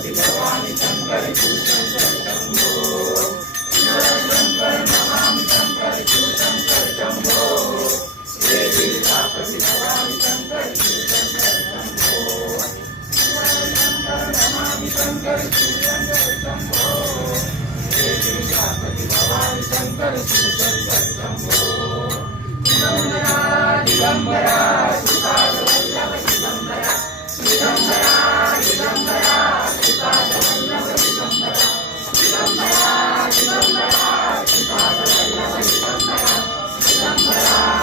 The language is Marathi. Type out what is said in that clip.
गणपति भवानी शंकर शिव शंकर शंभो शिव शंकर नमामि शंकर शिव शंकर शंभो हे गिरिजापति भवानी शंकर शिव शंकर शंभो शिव शंकर नमामि शंकर शिव शंकर शंभो हे गिरिजापति भवानी शंकर शिव शंकर शंभो दिगंबरा दिगंबरा श्रीपादवल्लभ दिगंबरा दिगंबरा दिगंबरा श्रीपादवल्लभ दिगंबरा दिगंबरा दिगंबरा श्रीपादवल्लभ दिगंबरा दिगंबरा